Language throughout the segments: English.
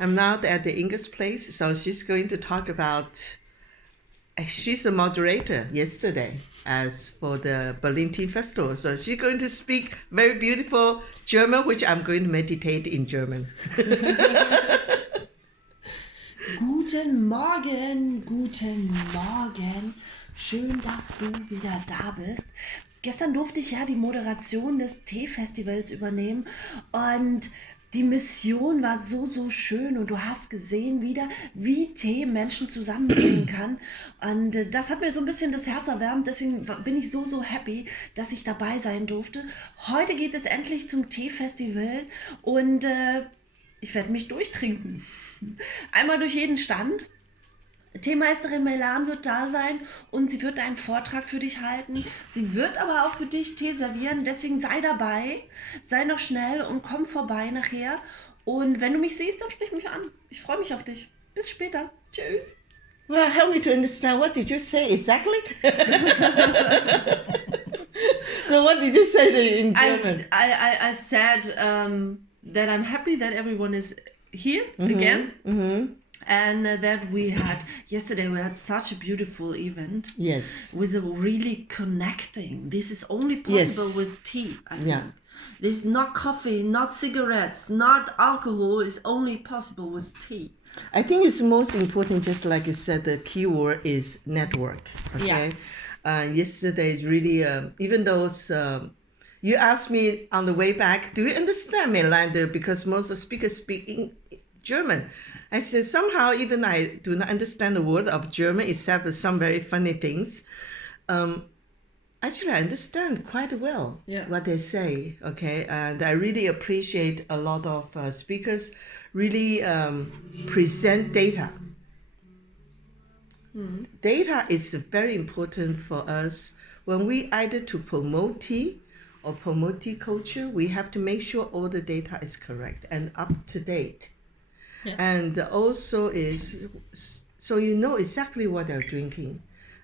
I'm now at the English place, so she's going to talk about. She's a moderator yesterday as for the Berlin Tea Festival, so she's going to speak very beautiful German, which I'm going to meditate in German. Guten Morgen, guten Morgen. Schön, dass du wieder da bist. Gestern durfte ich ja die Moderation des Teefestivals übernehmen und die Mission war so schön und du hast gesehen wieder, wie Tee Menschen zusammenbringen kann. Und das hat mir so ein bisschen das Herz erwärmt, deswegen bin ich so happy, dass ich dabei sein durfte. Heute geht es endlich zum Teefestival und ich werde mich durchtrinken. Einmal durch jeden Stand. Teemeisterin Melan wird da sein und sie wird einen Vortrag für dich halten. Sie wird aber auch für dich Tee servieren, deswegen sei dabei, sei noch schnell und komm vorbei nachher. Und wenn du mich siehst, dann sprich mich an. Ich freue mich auf dich. Bis später. Tschüss. Well, help me to understand, what did you say exactly? So what did you say in German? I said that I'm happy that everyone is here again. And that yesterday we had such a beautiful event. Yes. With a really connecting. This is only possible with tea. I think. This is not coffee, not cigarettes, not alcohol. It's only possible with tea. I think it's most important, just like you said, the key word is network. Okay. Yeah. Yesterday is really, even though you asked me on the way back, do you understand Melander? Because most of speakers speak in German. I said, somehow even I do not understand the word of German except for some very funny things. Actually, I understand quite well what they say, okay? And I really appreciate a lot of speakers really present data. Data is very important for us. When we either to promote tea or promote tea culture, we have to make sure all the data is correct and up to date. Yeah. And also is so you know exactly what you're drinking,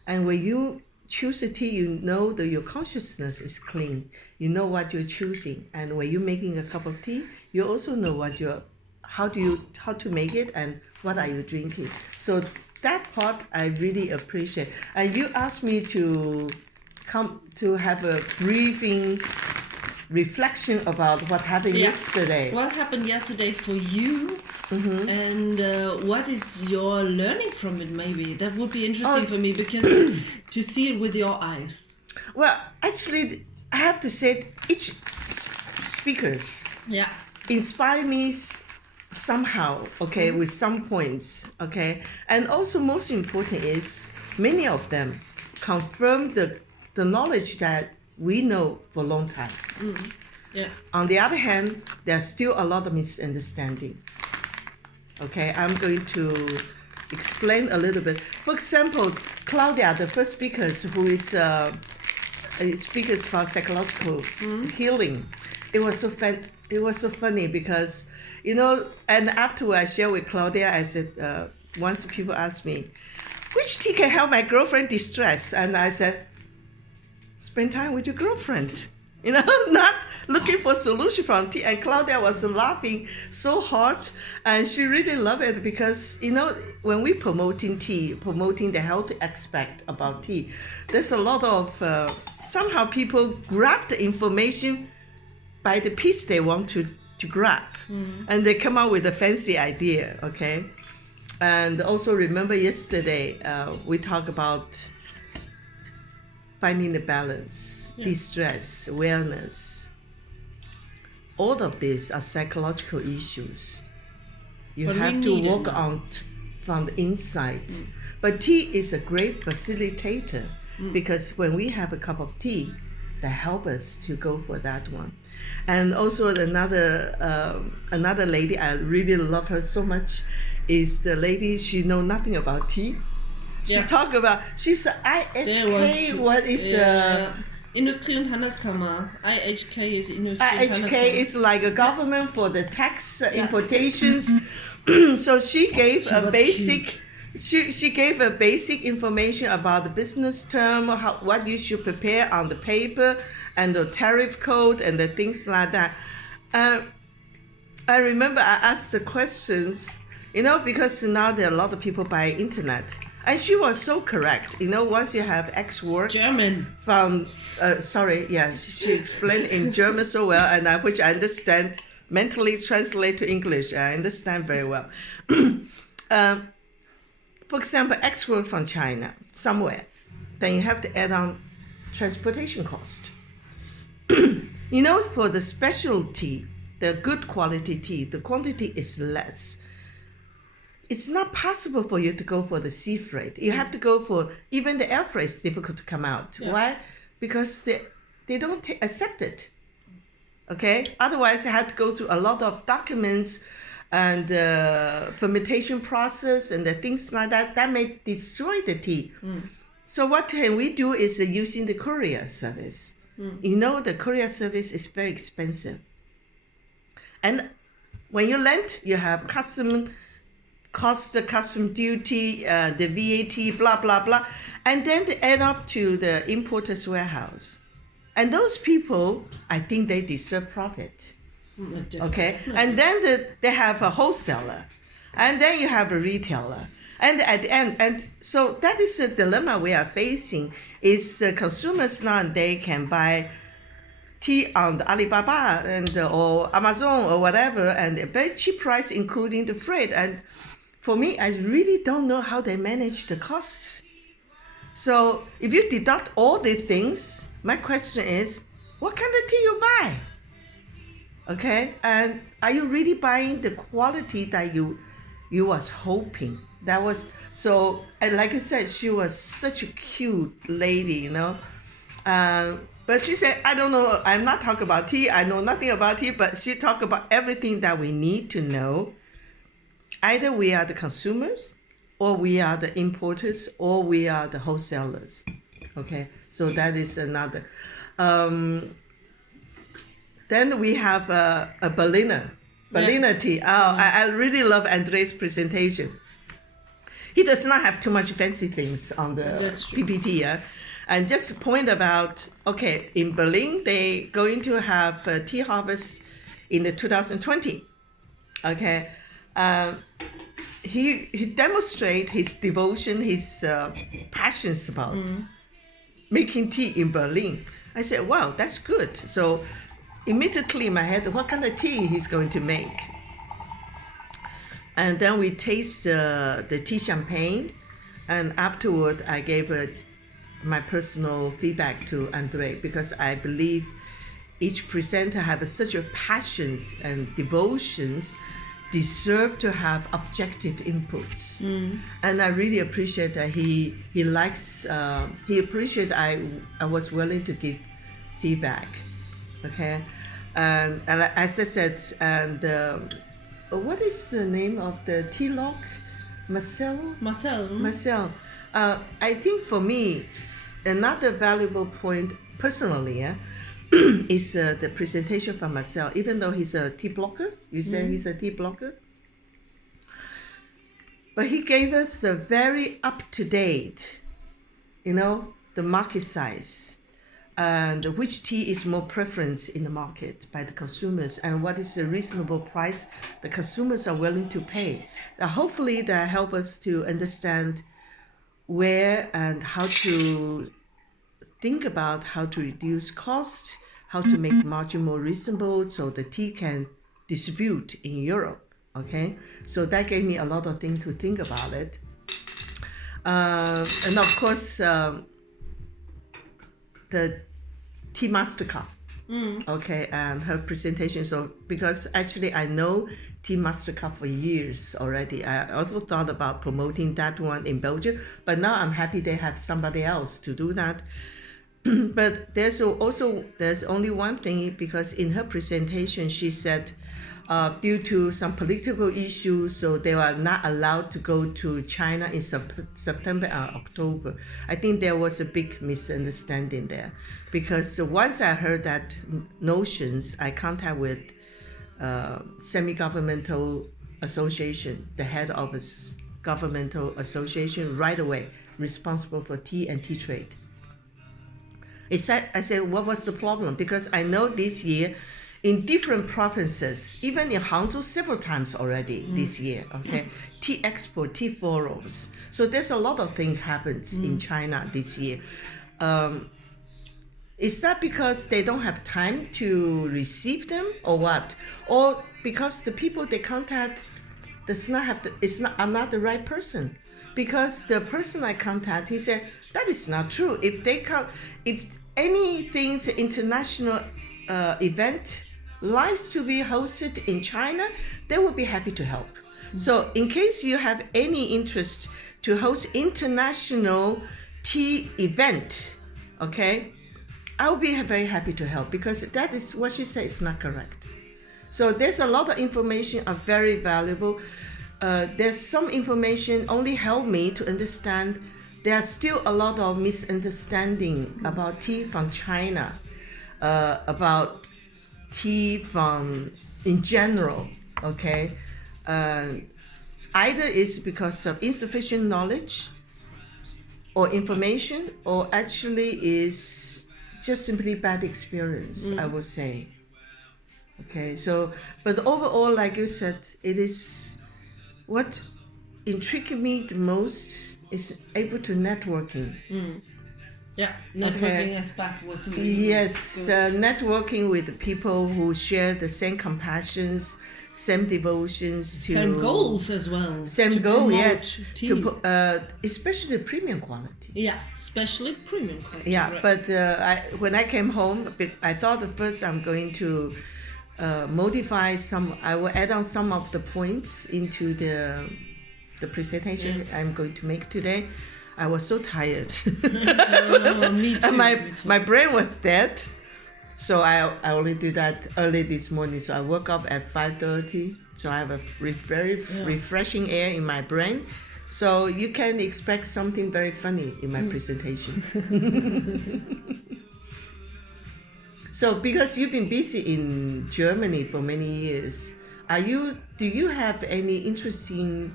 and when you choose a tea, you know that your consciousness is clean. You know what you're choosing, and when you're making a cup of tea, you also know how to make it and what are you drinking. So that part I really appreciate. And you asked me to come to have a briefing reflection about what happened yesterday. What happened yesterday for you? And what is your learning from it? Maybe that would be interesting for me because to see it with your eyes. Well, actually, I have to say each speakers inspire me somehow. Okay, with some points. Okay, and also most important is many of them confirm the knowledge that we know for a long time. On the other hand, there's still a lot of misunderstanding. Okay, I'm going to explain a little bit. For example, Claudia, the first speaker, who is speakers about psychological healing. It was so funny because, you know, and after I shared with Claudia, I said, once people asked me, which tea can help my girlfriend distress? And I said, spend time with your girlfriend. You know, not looking for solution from tea. And Claudia was laughing so hard, and she really loved it because, you know, when we promoting tea, promoting the health aspect about tea, there's a lot of, somehow people grab the information by the piece they want to grab. And they come out with a fancy idea, okay? And also remember yesterday, we talked about finding the balance, distress, awareness. All of these are psychological issues. You have to work on from the inside. But tea is a great facilitator because when we have a cup of tea, that helps us to go for that one. And also another lady, I really love her so much, is the lady, she knows nothing about tea. She talk about, she's an IHK, what is Industrie- und Handelskammer. IHK is Industrie- und Handelskammer. IHK is like a government for the tax importations. So she gave she gave a basic information about the business term, what you should prepare on the paper, and the tariff code and the things like that. I remember I asked the questions, because now there are a lot of people buy internet. And she was so correct. Once you have X word German from, she explained in German so well, and which I understand, mentally translate to English. I understand very well. For example, X word from China, somewhere, then you have to add on transportation cost. For the specialty, the good quality tea, the quantity is less. It's not possible for you to go for the sea freight. You have to go for, even the air freight is difficult to come out. Yeah. Why? Because they don't accept it. Okay? Otherwise, I had to go through a lot of documents and fermentation process and the things like that. That may destroy the tea. So what can we do is using the courier service. The courier service is very expensive. And when you land, you have custom duty, the VAT, blah, blah, blah. And then they add up to the importer's warehouse. And those people, I think they deserve profit. Okay? And then they have a wholesaler. And then you have a retailer. And at the end, and so that is a dilemma we are facing, is consumers nowadays can buy tea on the Alibaba or Amazon or whatever, and a very cheap price, including the freight. And for me, I really don't know how they manage the costs. So if you deduct all the things, my question is, what kind of tea you buy? Okay, and are you really buying the quality that you was hoping? That was so, and like I said, she was such a cute lady, but she said, I don't know, I'm not talking about tea, I know nothing about tea, but she talked about everything that we need to know. Either we are the consumers, or we are the importers, or we are the wholesalers. Okay, so that is another. Then we have a Berliner tea. I really love Andre's presentation. He does not have too much fancy things on the PPT. Yeah? And just point about, okay, in Berlin, they going to have a tea harvest in the 2020. Okay. He demonstrate his devotion, his passions about making tea in Berlin. I said, wow, that's good. So immediately in my head, what kind of tea he's going to make? And then we taste the tea champagne. And afterward, I gave my personal feedback to Andre, because I believe each presenter have such a passion and devotions deserve to have objective inputs. And I really appreciate that he likes, he appreciated I was willing to give feedback. Okay. And as I said, and what is the name of the tea log? Marcel. I think for me, another valuable point personally, is the presentation from Marcel. Even though he's a tea blogger, you say he's a tea blogger, but he gave us the very up-to-date, the market size, and which tea is more preference in the market by the consumers, and what is the reasonable price the consumers are willing to pay. Hopefully that help us to understand where and how to think about how to reduce cost, how to make margin more reasonable so the tea can distribute in Europe. Okay, so that gave me a lot of things to think about it. And of course, the Tea Master Cup. Okay, and her presentation. So because actually I know Tea Master Cup for years already. I also thought about promoting that one in Belgium, but now I'm happy they have somebody else to do that. But there's only one thing, because in her presentation she said due to some political issues, so they were not allowed to go to China in September and October. I think there was a big misunderstanding there, because once I heard that notions, I contact with semi-governmental association, the head of a governmental association right away, responsible for tea and tea trade. I said, what was the problem? Because I know this year in different provinces, even in Hangzhou several times already this year, okay? Tea Expo, tea forums. So there's a lot of things happens in China this year. Is that because they don't have time to receive them or what? Or because the people they contact are not the right person? Because the person I contact, he said, that is not true. If anything's international event likes to be hosted in China, they will be happy to help. So in case you have any interest to host international tea event, okay, I will be very happy to help, because that is what she said is not correct. So there's a lot of information are very valuable. There's some information only help me to understand there are still a lot of misunderstanding about tea from China, about tea from in general, okay? Either it's because of insufficient knowledge or information, or actually is just simply bad experience, I would say. Okay, so, but overall, like you said, it is what intrigued me the most is able to networking. Yeah, networking aspect was really yes, good. The networking with the people who share the same compassions, same devotions to same goals as well. Same goal, yes. To especially premium quality. Yeah, especially premium quality. Yeah, right. But when I came home, I thought at first I'm going to modify some. I will add on some of the points into the presentation I'm going to make today. I was so tired. Me too, And my brain was dead. So I only do that early this morning. So I woke up at 5:30. So I have a very refreshing air in my brain. So you can expect something very funny in my presentation. So because you've been busy in Germany for many years, do you have any interesting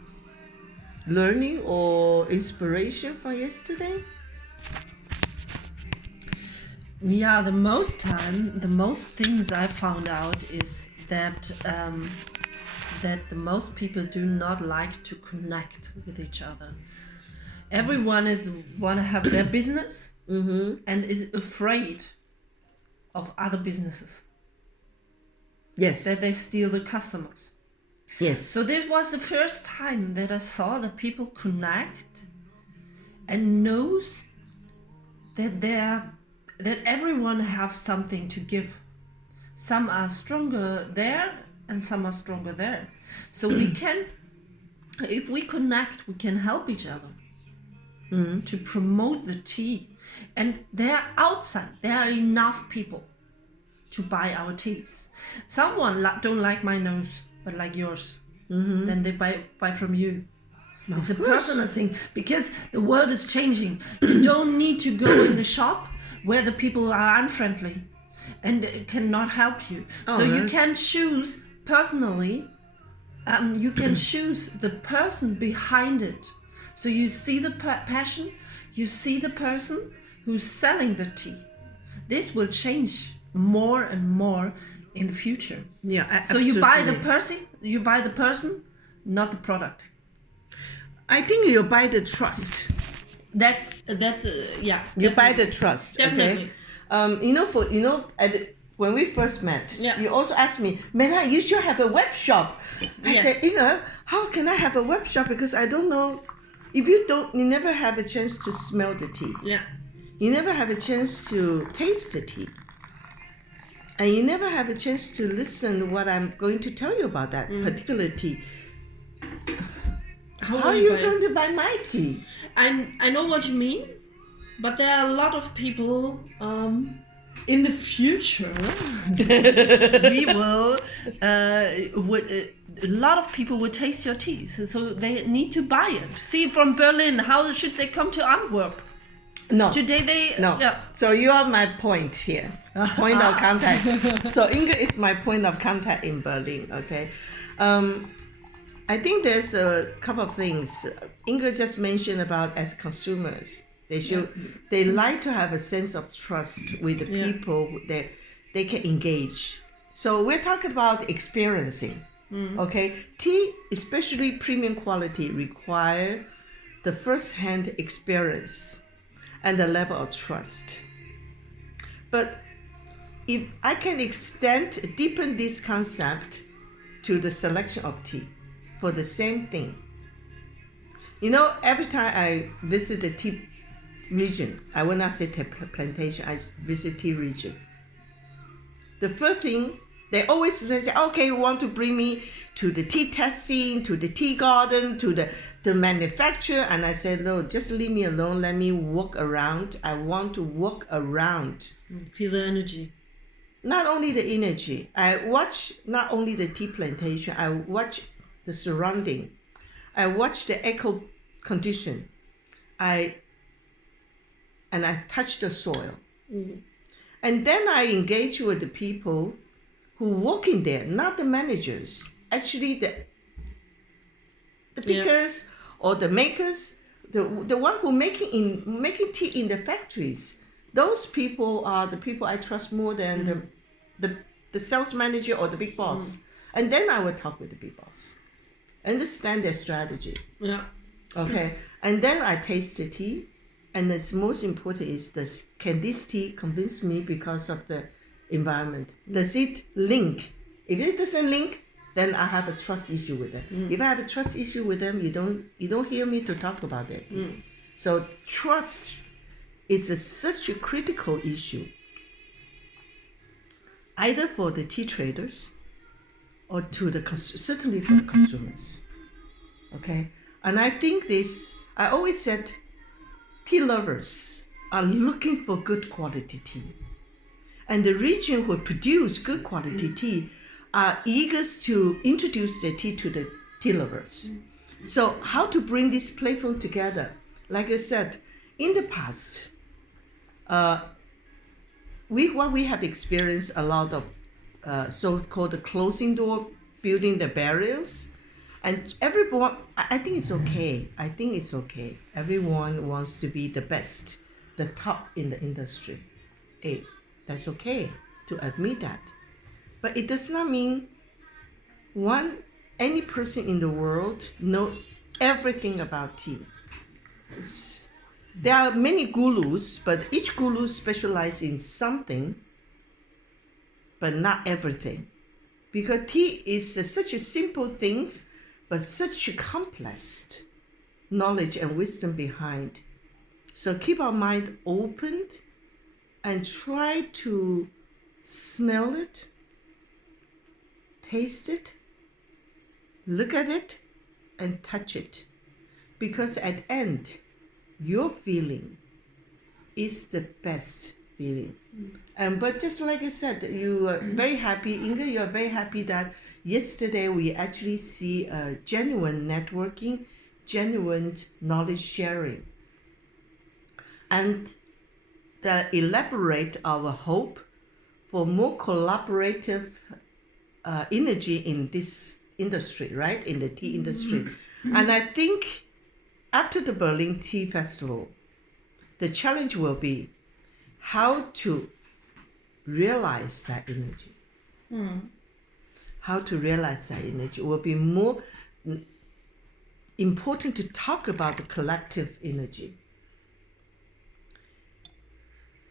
learning or inspiration for yesterday? Yeah, the most things I found out is that that the most people do not like to connect with each other. Everyone want to have their business and is afraid of other businesses. Yes. That they steal the customers. Yes. So this was the first time that I saw that people connect and knows that that everyone have something to give. Some are stronger there and some are stronger there. So we can, if we connect, we can help each other to promote the tea. And they're outside. There are enough people to buy our teas. Someone don't like my nose, but like yours. Then they buy from you. It's a personal thing, because the world is changing. You don't need to go in the shop where the people are unfriendly and cannot help you. You can choose personally. You can choose the person behind it. So you see the passion, you see the person who's selling the tea. This will change more and more in the future. Yeah, so absolutely. you buy the person, not the product. I think you buy the trust. That's yeah. You buy the trust. Definitely. Okay. When we first met, you also asked me, Mena, you should have a web shop. I said, Inga, how can I have a web shop? Because I don't know. If you never have a chance to smell the tea. Yeah. You never have a chance to taste the tea. And you never have a chance to listen what I'm going to tell you about that particular tea. How are you going to buy my tea? I know what you mean, but there are a lot of people in the future. We will a lot of people will taste your tea, so they need to buy it. See, from Berlin, how should they come to Antwerp? No. Today they... No. Yeah. So you are my point here. Point of contact. So Inga is my point of contact in Berlin, okay? I think there's a couple of things. Inga just mentioned about as consumers. They like to have a sense of trust with the people that they can engage. So we're talking about experiencing. Okay, tea, especially premium quality, require the first-hand experience and the level of trust. But if I can deepen this concept to the selection of tea for the same thing. Every time I visit the tea region, I will not say tea plantation, I visit tea region. The first thing, they always say, okay, you want to bring me to the tea testing, to the tea garden, to the manufacturer. And I said, no, just leave me alone. Let me walk around. I want to walk around. Feel the energy. Not only the energy. I watch not only the tea plantation, I watch the surrounding. I watch the eco condition. And I touch the soil. And then I engage with the people who work in there, not the managers. Actually, the pickers or the makers, the one who making tea in the factories. Those people are the people I trust more than the sales manager or the big boss. And then I will talk with the big boss, understand their strategy. Yeah. Okay. And then I taste the tea. And the most important is this: can this tea convince me because of the environment? Does it link? If it doesn't link, then I have a trust issue with them. If I have a trust issue with them, you don't hear me to talk about that. So trust is such a critical issue, either for the tea traders or certainly for the consumers. Okay, and I think I always said, tea lovers are looking for good quality tea. And the region who produce good quality tea are eager to introduce their tea to the tea lovers. So how to bring this platform together? Like I said, in the past, we have experienced a lot of so-called closing door, building the barriers. And everyone, I think it's okay. Everyone wants to be the best, the top in the industry. Hey, that's okay to admit that. But it does not mean any person in the world know everything about tea. There are many gurus, but each guru specializes in something, but not everything. Because tea is such a simple thing, but such a complex knowledge and wisdom behind. So keep our mind open and try to smell it, taste it, look at it, and touch it. Because at the end, your feeling is the best feeling. But just like I said, you are very happy, Inga, you are very happy that yesterday we actually see a genuine networking, genuine knowledge sharing. And that elaborate our hope for more collaborative energy in this industry, right? In the tea industry. And I think after the Berlin Tea Festival, the challenge will be how to realize that energy. How to realize that energy will be more important to talk about the collective energy.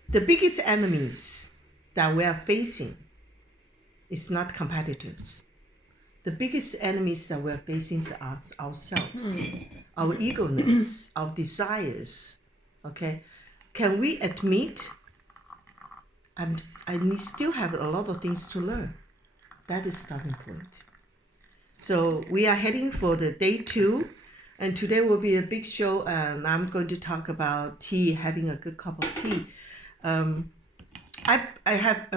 The biggest enemies that we are facing is not competitors. The biggest enemies that we are facing is ourselves, our eagerness, our desires. Okay, can we admit I still have a lot of things to learn? That is starting point. So we are heading for the day 2, and today will be a big show, and I'm going to talk about tea, having a good cup of tea. I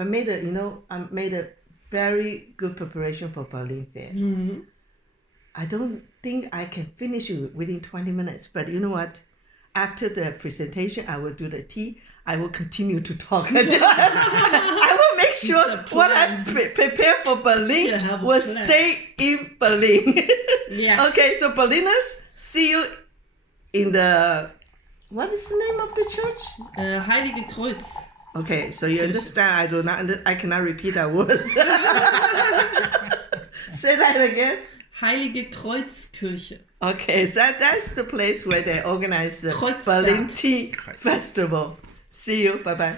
made a very good preparation for Berlin Fair. I don't think I can finish it within 20 minutes, but you know what? After the presentation, I will do the tea. I will continue to talk. I will make sure what I prepare for Berlin will stay in Berlin. Yes. Okay, so Berliners, see you in the, what is the name of the church? Heilige Kreuz. Okay, so you understand? I cannot repeat that word. Say that again. Heilige Kreuzkirche. Okay, so that's the place where they organize the Berlin Tea Festival. See you. Bye-bye.